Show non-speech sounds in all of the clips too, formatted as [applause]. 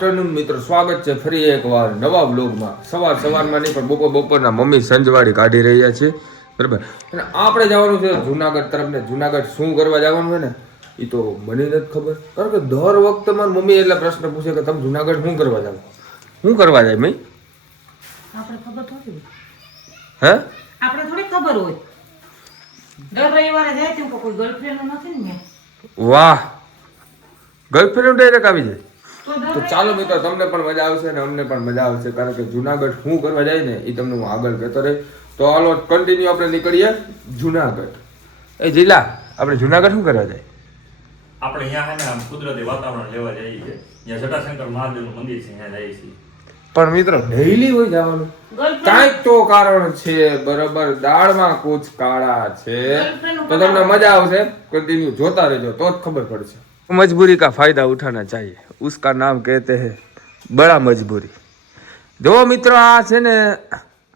Afternoon મિત્રો. સ્વાગત છે ફરી એકવાર નવા બ્લોગમાં સવાર સવારમાં નહીં પણ બપોર બપોરના મમ્મી સંજવાડી કાઢી રહ્યા છે. બરાબર? અને આપણે જવાનું છે જુનાગઢ તરફ ને જુનાગઢ શું કરવા જવાનું છે ને? એ તો મને નથી ખબર. કારણ કે દર વખતે મારી મમ્મી એટલે પ્રશ્ન પૂછે કે તમે જુનાગઢ શું કરવા જાવ? શું કરવા જાય મેં આપણે ખબર થોડી હે? આપણે થોડી ખબર હોય. દર રવિવારે જાય તેમ કોઈ ગર્લફ્રેન્ડ નથી ને વાહ! ગર્લફ્રેન્ડ ડાયરેક્ટ આવી જાય. તો ચાલો મિત્રો તમને પણ મજા આવશે અને અમને પણ મજા આવશે કારણ કે જુનાગઢ હું કરવા જાય ને એ તમને હું આગળ કહેતો રહે તો હાલો કન્ટિન્યુ આપણે નીકળીએ. જુનાગઢ. એ જિલ્લા આપણે જુનાગઢ શું કરવા જાય? આપણે અહીંયા છે ને કુદરતી વાતાવરણ લેવા જઈએ છીએ. ત્યાં જટાશંકર મહાદેવનું મંદિર છે ત્યાં જઈએ છીએ. પણ મિત્રો ડેઈલી હોય જવાનું. કાંઈક તો કારણ છે બરોબર? દાળમાં કોચ કાળા છે. તો તમને મજા આવશે. કન્ટિન્યુ જોતા રહેજો તો જ ખબર પડશે. મજબૂરી કા ફાયદા ઉઠાના ચાહીએ. उसका નામ કહેતે હે બડા મજબૂરી જો મિત્રો આ છે ને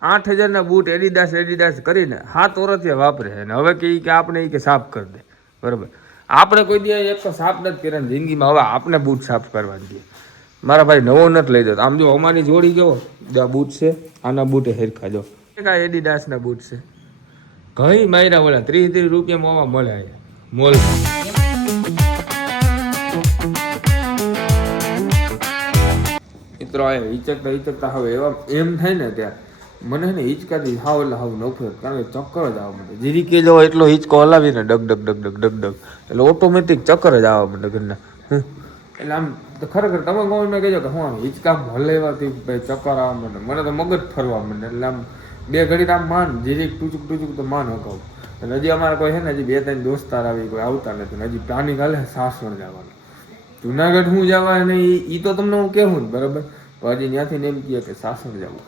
આઠ હજારના બૂટ એડિડાસ એડિડાસ કરીને હાથ ઓરથિયા વાપરે છે અને હવે કે ઈ કે આપણે ઈ કે સાફ કરી દે બરાબર આપણે કોઈ દી એક તો સાફ નથી કર્યા ને જિંદગીમાં હવે આપણે બૂટ સાફ કરવા દઈએ મારા ભાઈ નવો નથી લઈ દેતો આમ જો અમારી જોડી જો આ બૂટ છે આના બૂટ હેરખા જો એક આ એડિડાસના બૂટ છે ઘણી માયરા ઓલા ત્રીસ ત્રીસ રૂપિયામાં આવા મળે અહીંયા મોલ મિત્રો આ હિચકતા હવે એવા એમ થાય ને ત્યાં મને ને હિચકાથી હાવ એટલે હાવ નફો કારણ કે ચક્કર જ આવવા માંડે. જીરી કે જો એટલો હિચકો હલાવીને ડગ ડગ ડગ ડગ ડગ ડગ, એટલે ઓટોમેટિક ચક્કર જ આવવા માંડે ઘરના. એટલે આમ તો ખરેખર તમે કહો ને કહેજો કે હું હિચકા હલેવાથી ભાઈ ચક્કર આવવા માંડે. મને તો મગજ ફરવા માંડે, એટલે આમ બે ઘડી આમ માન જીરીક ટૂચુક ટૂચુક તો માન અગાઉ અને હજી અમારે કોઈ છે ને હજી બે ત્રણ દોસ્તાર આવી કોઈ આવતા નથી હજી પ્લાનિંગ હાલે સાસણ જવાનું. જુનાગઢ હું જવા અને એ તો તમને હું કહેવું જ બરાબર? તો આજે ત્યાંથી એમ કહે કે સાસણ જવું.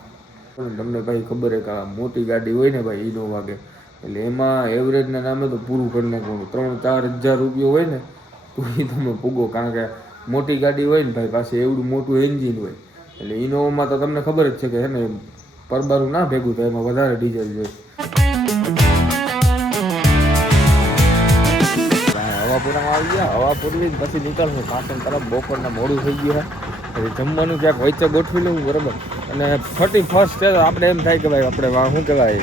પણ તમને ભાઈ ખબર છે કે આ મોટી ગાડી હોય ને ભાઈ ઈનો વાગે. એટલે એમાં એવરેજના નામે તો પૂરું કરી નાખવાનું. ત્રણ ચાર હજાર રૂપિયો હોય ને, તો એ તમે પૂગો કારણ કે મોટી ગાડી હોય ને ભાઈ પાસે એવડું મોટું એન્જિન હોય. એટલે ઇનોવામાં તો તમને ખબર જ છે કે હે ને, પરબારું ના ભેગું થાય, એમાં વધારે ડીઝલ જોઈએ. હવાપુરામાં આવી ગયા. હવાપુરથી પછી નીકળશું. કાંકણ તરફ બપોરના મોડું થઈ ગયું છે. જમવાનું ક્યાંક વચ્ચે ગોઠવી લેવું બરાબર? અને ફર્ટી ફર્સ્ટ છે આપણે એમ થાય કે ભાઈ, આપણે શું કહેવાય?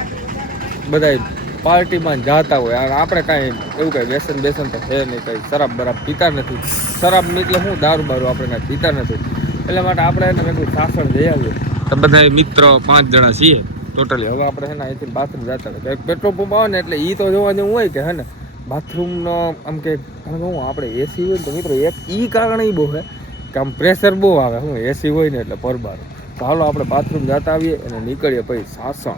બધા પાર્ટીમાં જાતા હોય આપણે કાંઈ એવું કાંઈ વ્યસન બેસન તો છે નહીં, કાંઈ શરાબ બરાબ પીતા નથી. શરાબ એટલે શું દારૂ બારું આપણે કાંઈ પીતા નથી. એટલા માટે આપણે એને મેં સાસણ જઈ આવીએ. તો બધા મિત્રો પાંચ જણા છીએ ટોટલી હવે આપણે છે ને અહીંથી બાથરૂમ જતા હોય પેટ્રોલ પંપ આવે ને એટલે એ તો જોવા જેવું હોય કે, હે ને? બાથરૂમનો આમ કે હું આપણે એસી હોય તો મિત્રો એક એ કારણ બહુ હે કે આમ પ્રેશર બહુ આવે હું એસી હોય ને એટલે પરબાર. હાલો આપણે બાથરૂમ જતા આવીએ અને નીકળીએ પછી સાસણ.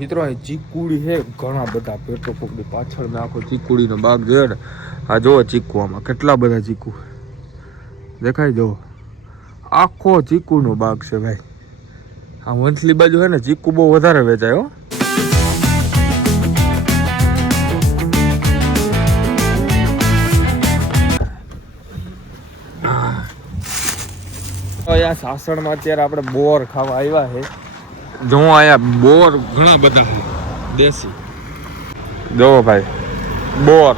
મિત્રો, અહીં ચીકુડી છે, ઘણા બધા પેટ્રોલ પંપની પાછળ આખો ચીકુડીનો બાગ જોયો ને? આ જુઓ ચીકુ આમાં, કેટલા બધા ચીકુ. દેખાય, જુઓ. આખો ચીકુનો બાગ છે ભાઈ. આ વંથલી બાજુ છે ને, ચીકુ બહુ વધારે વેચાય, હો. અહીંયા સાસણમાં અત્યારે આપણે બોર ખાવા આવ્યા છે. જો અહીંયા બોર ઘણા બધા છે દેશી. જોવો ભાઈ બોર.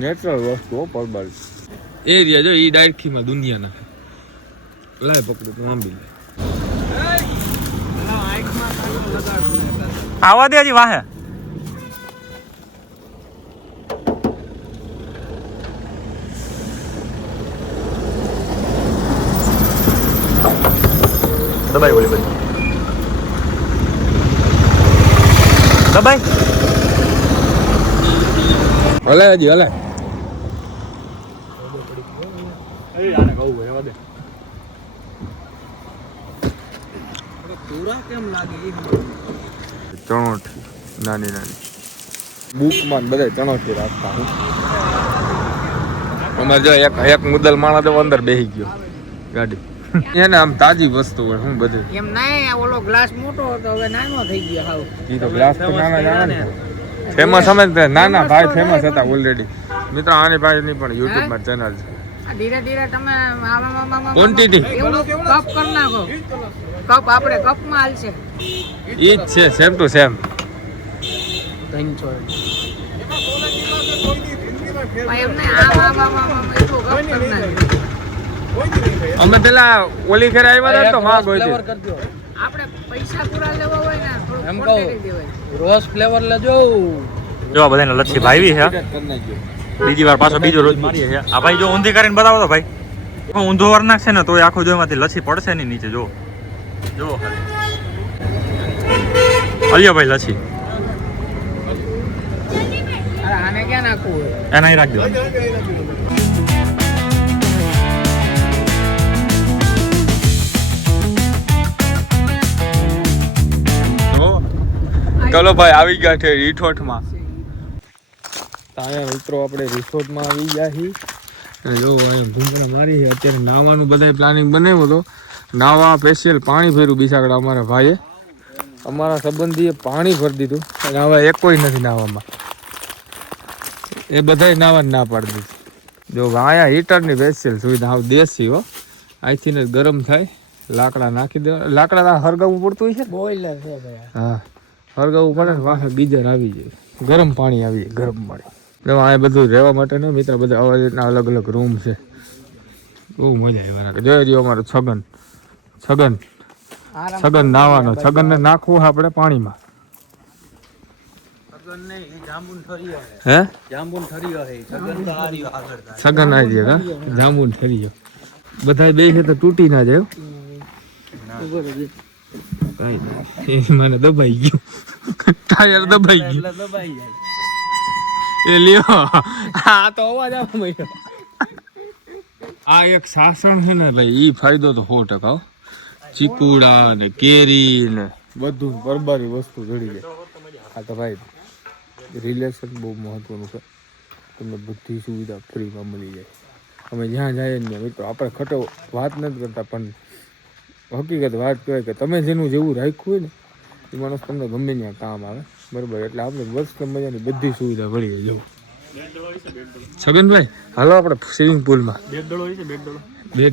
નેચરલ વસ્તુ પરબળ એરિયા જો એ ડાયરખીમાં દુનિયાના. લાય પકડું તું આંબી લે. આવા દે હજી વાહે. દબાઈ ઓલી બધી. દબાઈ હલે હજી હલે. આને કહું હોય એવા દે ચણોઠી નાની નાની. બુકમાં બધા ચણોઠી રાખતા હું અમારે જો એક એક મુદલ માણસ અંદર બેસી ગયો. ગાડી. [laughs] એને આમ તાજી વસ્તુ હોય હું બધું. એમ ના ઓલો ગ્લાસ મોટો હતો હવે નાનો થઈ ગયો હાવ. ઈ તો ગ્લાસ તો નાના નાના ફેમસ અમે નાના ભાઈ ફેમસ હતા ઓલરેડી મિત્ર આની ભાઈ ની પણ યુટ્યુબમાં ચેનલ છે. ધીરે ધીરે તમે. એવડું કપ કરી નાખો. કપ આપણે કપમાં હાલશે. ઈ જ છે same to same thank you એમને આ આ આ એટલું ગપ કરી નાખ્યું. અમે પેલા ઓલી ઘરે આવ્યા હતા તો માં ગઈ આપણે પૈસા પૂરા લેવા હોય ને થોડું એમ કહું. રોસ ફ્લેવર લેજો. જો આ બધાને લચ્છી ભાઈવી છે બીજી વાર પાછો બીજો રોજ મારીએ છે. આ ભાઈ જો ઊંધી કરીને બતાવો તો ભાઈ. હું ઊંધો વાર નાખશે ને તો આખો જોઈમાંથી લચ્છી પડશે નહીં નીચે જો જો અલ્યો ભાઈ લચ્છી. આને ક્યાં નાખવું એના રાખજો. ચલો ભાઈ આવી ગયા છે રિસોર્ટમાં. અહીંયા મિત્રો આપણે રિસોર્ટમાં આવી ગયા છીએ. જો અહીંયા ધૂમડા મારી છે અત્યારે નાવાનું બધા પ્લાનિંગ બનાવ્યું હતો. નાવા સ્પેશિયલ પાણી ભર્યું બિસાકડા અમારા ભાઈએ. અમારા સંબંધીએ પાણી ભરી દીધું. અને હવે એક કોઈ નથી નાવામાં. એ બધાય નાવા ના પાડી દીધી. જો અહીંયા હીટરની સ્પેશિયલ સુવિધા આવ દેશી હો. અહીંથી ગરમ થાય. લાકડા નાખી દેવા લાકડા હરગાવવું પડતું હોય છે? બોઈલર છે ભાઈ હા. હળગાવવું પડે ને વાહે ગીઝર આવી જાય. ગરમ પાણી આવી જાય ગરમ પાણી. જો આ બધું રહેવા માટે ને મિત્ર બધા આવા રીતના અલગ અલગ રૂમ છે. બહુ મજા આવી મને જોઈ રહ્યો અમારો છગન. છગન. છગન નાવાનો છગન ને નાખવું આપણે પાણીમાં. જાંબુન હે? જાંબુન. છગન આવી હા ઠરી ગયો. બધા બે છે તો તૂટી ના જાય. કાંઈ. મને દબાઈ ગયું. ટાયર દબાઈ ગયું. દબાઈ જાય. એ લ્યો. આ તો અવાજ આવવા માંડ્યો આ એક સાસણ છે ને ભાઈ એ ફાયદો તો સો ટકા. ચીકુડા ને કેરી ને બધું બરબારી વસ્તુ જડી જાય. આ તો ભાઈ રિલેશન બહુ મહત્વનું છે. તમને બધી સુવિધા ફ્રીમાં મળી જાય. અમે જ્યાં જઈએ ને મિત્રો આપણે ખટો વાત નથી કરતા પણ હકીકત વાત કહેવાય કે તમે જેનું જેવું રાખ્યું હોય ને એ માણસ તમને ગમે ત્યાં કામ આવે. બરોબર એટલે આપણે વર્ષ મજાની બધી સુવિધા મળી જવું છગનભાઈ હાલો આપણે સ્વિમિંગ પુલમાં બેટ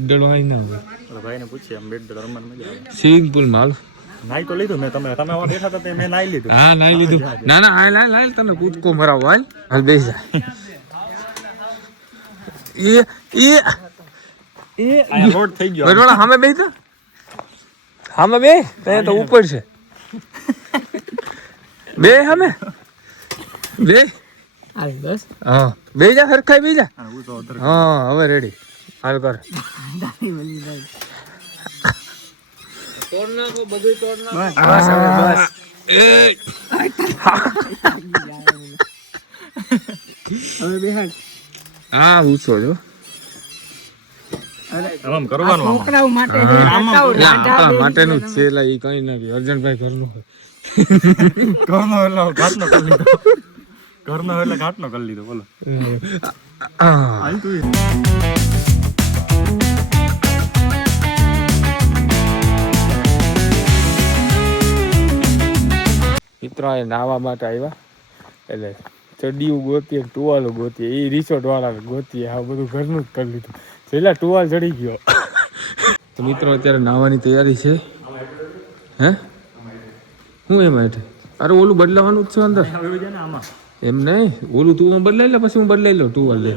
દડો અહીં ના હોય. ભાઈને પૂછીએ આમ બેટ દડો રમવાની મજા આવે. સ્વિમિંગ પુલમાં હાલો. નાઈ તો લીધું મેં તમે તમે બેઠા હતા મેં નાઈ લીધું. હા નાઈ લીધું. ના ના હાલ હાલ હાલ તને કૂદકો મરાવો હાલ. હાલ બેસી જા. એ એ અહીંયા રોડ થઈ ગયો. બરોડા સામે બે સામે બે? તે તો ઉપર છે. બે હામે? બે? બસ. હા. બે જા હરખાઈ બે જા. હા, હું હા હવે રેડી હાલ કર. તોડ નાખો બધું તોડ નાખો. બસ. હવે બસ હવે [laughs] બેહાડ હા ઊંચો જો આમ કરવાનું છોકરાઓ માટે ના, આપણા માટેનું જ છે એટલે એ કઈ નથી અર્જનભાઈ ઘરનું [laughs] ઘરનો એટલે ઘાટનો કરી લીધો. ઘરનો એટલે ઘાટનો કરી લીધો બોલો. આ તું મિત્રો નાવા માટે આવ્યા એટલે ચડીયું ગોતીએ ટુવાલો ગોતીએ. એ રિસોર્ટ વાળા ગોતીએ. આ બધું ઘરનું જ કરી લીધું. છેલ્લા ટુવાલ ચડી ગયો. તો મિત્રો અત્યારે નાવાની તૈયારી છે. હે? શું એમ હેઠે? અરે ઓલું બદલાવાનું જ છે અંદર. આમાં એમ નહીં? ઓલું તું બદલાઈ લે પછી હું બદલાઈ લઉં ટુવાલ લે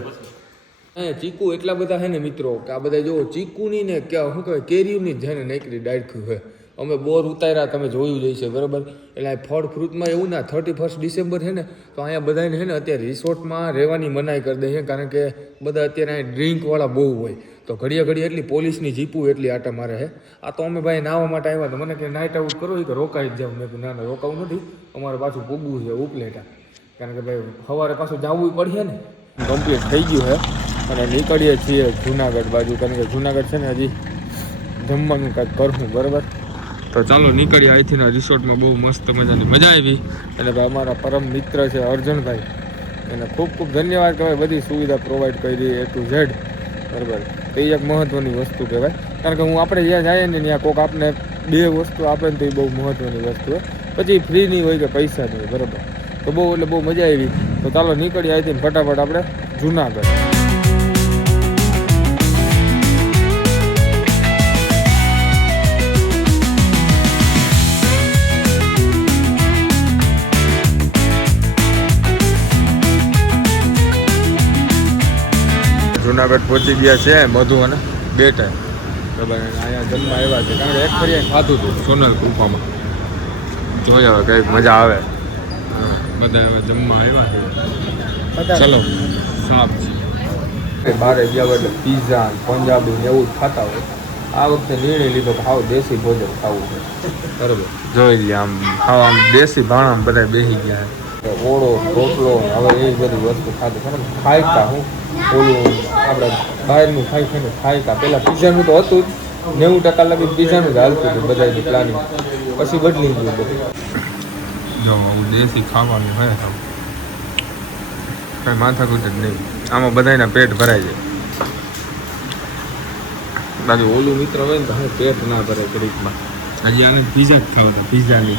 હે ચીકુ એટલા બધા છે ને મિત્રો કે આ બધા જો ચીકુની ને કે શું કહેવાય કેરીઓની જેને નીકળી ડાયરખ્યું છે અમે બોર ઉતાર્યા, તમે જોયું જ હશે, બરાબર? એટલે ફળ ફ્રૂટમાં એવું ના થર્ટી ફર્સ્ટ ડિસેમ્બર છે ને, તો અહીંયા બધાને છે ને અત્યારે રિસોર્ટમાં રહેવાની મનાઈ કરી દે છે, કારણ કે બધા અત્યારે અહીં ડ્રિંકવાળા બહુ હોય. તો ઘડીએ ઘડીએ એટલી પોલીસની જીપું એટલી આટા મારે છે. આ તો અમે ભાઈ નાવા માટે આવ્યા તો મને કે નાઇટ આઉટ કરો કે રોકાઈ જ જાવ મેં ના ના, રોકાવું નથી. અમારે પાછું પૂગવું છે, ઉપલેટા. કારણ કે ભાઈ, સવારે પાછું જવું પડશે ને. કમ્પ્લીટ થઈ ગયું છે. અને નીકળીએ છીએ જુનાગઢ બાજુ. કારણ કે જુનાગઢ છે ને હજી જમવાનું કાંઈક કરવું, બરાબર? તો ચાલો નીકળીએ. અહીંથી રિસોર્ટમાં બહુ મસ્ત મજાની મજા આવી. અને અમારા પરમ મિત્ર છે અર્જુનભાઈ. એને ખૂબ ખૂબ ધન્યવાદ કહેવાય. બધી સુવિધા પ્રોવાઈડ કરી એ ટુ ઝેડ બરાબર. એ એક મહત્ત્વની વસ્તુ કહેવાય. કારણ કે હું આપણે જ્યાં જઈએ ને ત્યાં કોઈક આપને બે વસ્તુ આપે ને તો એ બહુ મહત્ત્વની વસ્તુ હોય પછી ફ્રીની હોય કે પૈસાની હોય. બરાબર. તો બહુ એટલે બહુ મજા આવી. તો ચાલો નીકળીએ અહીંથી ફટાફટ આપણે જુનાગઢ. જુનાગઢ પહોંચી ગયા છે મધુ અને બેટે બરાબર અહીંયા જમવા આવ્યા છે. કારણ કે એક ફરી ખાધું હતું સોનલ કૃપામાં જોઈએ હવે કંઈક મજા આવે. બધા હવે જમવા આવ્યા છે. ચલો સાફ છે. બારે ગયા હોય એટલે પીઝા પંજાબી ને એવું જ ખાતા હોય. આ વખતે નિર્ણય લીધો કે હાવ દેશી ભોજન ખાવું છે. બરાબર. જોઈ લે આમ હાવ આમ દેશી ભાણામાં બધા બેસી ગયા ઓળો રોટલો હવે એ બધી વસ્તુ ખાધી. બરાબર. ખાયકા હું. ઓલું આપણે બહારનું ખાઈ ખાઈને ખાયકા પહેલાં પીઝાનું તો હતું જ. નેવું ટકા લગી પીઝાનું જ હાલતું હતું બધાની પ્લાનિંગ પછી બદલી ગયું બધું. જો દેશી ખાવાનું હોય કાંઈ માથાકૂટ જ નહીં. આમાં બધાના પેટ ભરાય જાય. બાકી ઓલું મિત્ર હોય ને તો હવે પેટ ના ભરે ઘડીકમાં. હજી આને પીઝા જ ખાવા હતા પીઝાની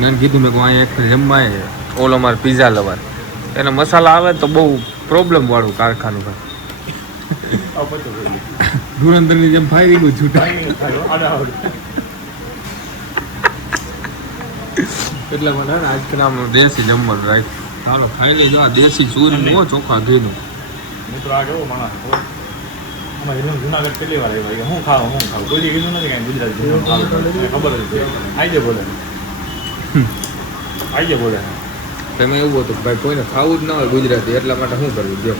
મેં કીધું મેં કહું અહીંયા એક જમવાય છે. ઓલો મારે પીઝા લવાર એના મસાલા આવે તો બહુ પ્રોબ્લેમ વાળું કારખાનું ભાઈ. ધુરંધરની જેમ ફાયરિંગ છૂટા. એટલે મને ને આજકાલ આમ દેશી જમવાનું રાખ ચાલો ખાઈ લેજો. આ દેશી ચૂરી મો ચોખા ઘીનું મિત્રો આ કેવો માણસ ખબર? જુનાગઢ કેટલી વાર આવ્યો. હું ખાવ હું ખાવ. કોઈ કીધું નથી કાંઈ ગુજરાતી ખબર જ છે. આઈ બોલે. આઈ બોલે. એમાં એવું હતું ભાઈ કોઈને ખાવું જ ના હોય ગુજરાતી, એટલા માટે શું કરવું? જે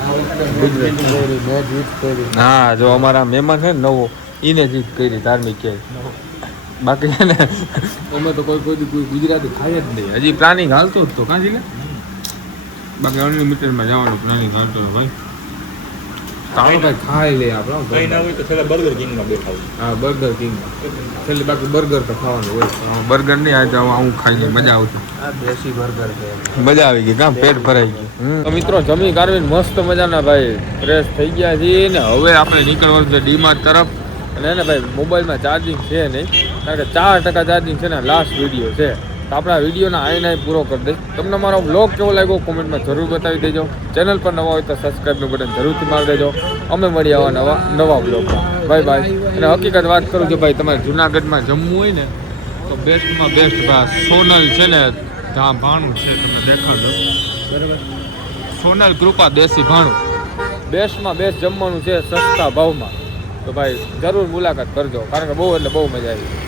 હા, જો અમારા મહેમાન છે ને નવો એને જીત કરી ધાર્મિક કે. બાકી છે ને, અમે તો કોઈ કોઈ કોઈ ગુજરાતી ખાય જ નહીં. હજી પ્લાનિંગ હાલતો જ તો, કાંજી ને? બાકી અનલિમિટેડમાં જવાનું પ્લાનિંગ હાલતો હતો તારું ભાઈ ખાઈ લે કઈ ના હોય તો છેલ્લે બર્ગર કિંગમાં બેઠા હોય. હા બર્ગર કિંગ છેલ્લે બાકી બર્ગર તો ખાવાનું હોય બર્ગર નહીં આજે હું ખાઈ લઈ મજા આવતી. દેશી બર્ગર મજા આવી ગઈ કામ પેટ ભરાઈ ગયું. તો મિત્રો જમી કાઢવીને મસ્ત મજાના ભાઈ ફ્રેશ થઈ ગયા છીએ ને હવે આપણે નીકળવાનું છે ડીમાર્ટ તરફ. અને એને ભાઈ મોબાઈલમાં ચાર્જિંગ છે નહીં. કારણ કે ચાર ટકા ચાર્જિંગ છે ને લાસ્ટ વીડિયો છે. તો આપણા વિડીયોના આઈને પૂરો કરી દઈશ તમને મારો બ્લોગ કેવો લાગ્યો કોમેન્ટમાં જરૂર બતાવી દેજો. ચેનલ પર નવા હોય તો સબસ્ક્રાઈબનું બટન જરૂરથી મારી દેજો. અમે મળી આવા નવા નવા બ્લોગમાં બાય બાય અને હકીકત વાત કરું કે ભાઈ, તમારે જુનાગઢમાં જમવું હોય ને, તો બેસ્ટમાં બેસ્ટ ભાઈ સોનલ છે ને ત્યાં ભાણું છે તમે દેખાડો બરાબર સોનલ કૃપા દેશી ભાણું. બેસ્ટમાં બેસ્ટ જમવાનું છે, સસ્તા ભાવમાં. તો ભાઈ, જરૂર મુલાકાત કરજો, કારણ કે બહુ એટલે બહુ મજા આવી.